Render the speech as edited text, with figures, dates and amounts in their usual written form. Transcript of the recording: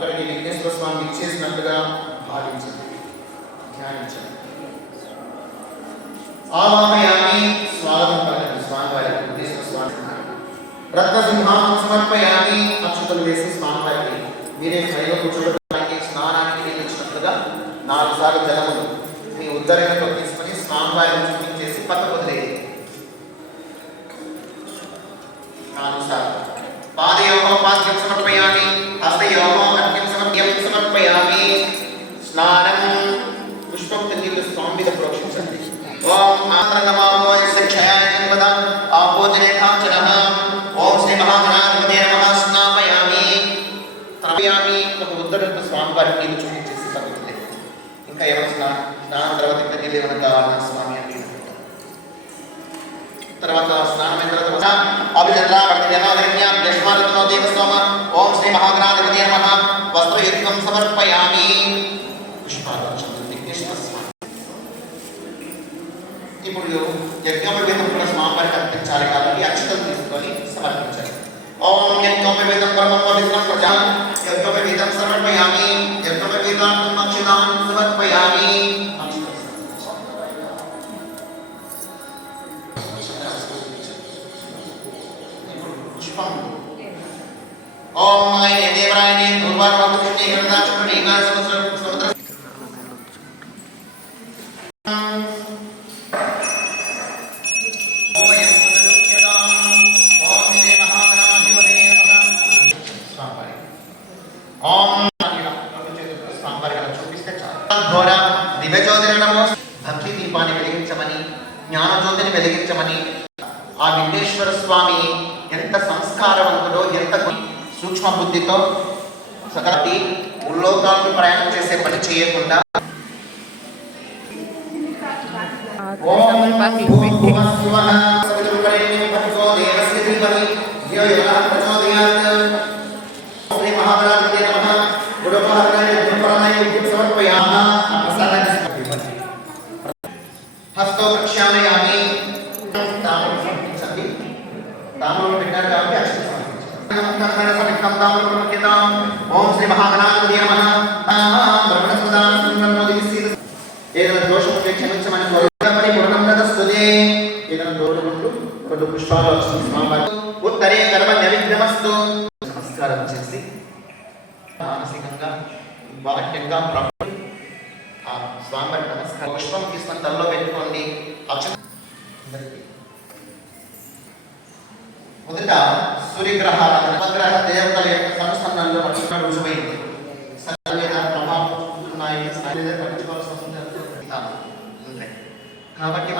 అక్కడికి విఘ్నేశ్వర స్వామి ఇచ్చేసినట్టుగా భావించండి, ధ్యానించండి. ఆవాహయామి, స్వాగతం పలకండి స్వామివారికి. విఘ్నేశ్వర స్వామి రత్నసింహాసనం సమర్పయామి, అక్షతలు వేసి స్వామివారికి మీరే పైన కూర్చోబెట్టడానికి స్నానానికి నీళ్ళు ఇచ్చినట్లుగా 4 సార్లు జలములు మీ ఉద్దరణతో తీసుకొని స్వామివారిని చూపించేసి పక్కకు వదిలేయండి. 4 సార్లు. పాదయోగం పాద్యం సమర్పయామి, హస్తయోగం అర్ఘ్యం సమర్పయామి. స్నానం పుష్పంతో నీళ్ళు స్వామి మీద ప్రోక్షించండి. ఓం ఆంతరంగమామో యస్య క్షయాయ జన్మద ఆపోజనేఠాంచనః. ఓం శ్రీ మహాగణాధిపతే నమః. స్నాపయామి తర్పయామి. ఒక ఉద్దరణతో స్వామివారికి నీళ్ళు చూపించేసి పక్కకు వదిలేయండి. ఇంకా ఏమైనా స్నానం తర్వాత ఇంకా నీళ్ళు ఏమైనా కావాలన్నా స్వామి అని తర్వాత స్నానమైన తర్వాత అభిచంద్రావర్తియనాగరిణ్యాం యశ్వారత్నో దేవసోమ. ఓం శ్రీ మహాగణాధిపతే నమః. వస్త్రయుగ్మం సమర్పయామి. పుష్పార్చన విఘ్నేశ్వర స్వామి. ఇప్పుడు యజ్ఞోపవేదం కూడా స్వామివారికి అర్పించాలి కాబట్టి అక్షతలు తీసుకొని సమర్పించాలి. ఓం యజ్ఞోపవేదం పరమోపవిత్రం ప్రజా యజ్ఞోపవేదం సమర్పయామి. యజ్ఞోపవేదార్థం అక్షతాం సమర్పయామి. ఓం ఐనే దేవరాయనే దుర్వార్వతు కృష్ణే గ్రంథాచుపటి ఏకాదశ సముద్ర భక్తి దీపాన్ని వెలిగించమని, జ్ఞానజ్యోతిని వెలిగించమని. ఆ విఘ్నేశ్వర స్వామి ఎంత సంస్కారవంతుడో, ఎంత సూక్ష్మ బుద్ధితో సకటి ఉల్లోకాలను ప్రయాణం చేసే పని చేయకుండా హస్తో ప్రక్షాళయామి. తామూలం పెట్టారు కాబట్టి అక్షత ఓం శ్రీ మహాగణాధిపతే నమః. ఏదైనా దోషం ఉంటే క్షమించమని పూర్ణంస్తుతే. ఏదైనా దోషం ఉంటూ 2 పుష్పాలు వచ్చింది స్వామివారికి. ఉత్తరే గర్భ నమస్కారం చేసి మానసికంగా వాక్యంగా స్వామివారి నమస్కారం పుష్పం తీసుకొని తలలో పెట్టుకోండి. మొదట సూర్యగ్రహాల నవగ్రహ దేవతల యొక్క సంస్థానంలో రుజువైంది. ప్రభావం కాబట్టి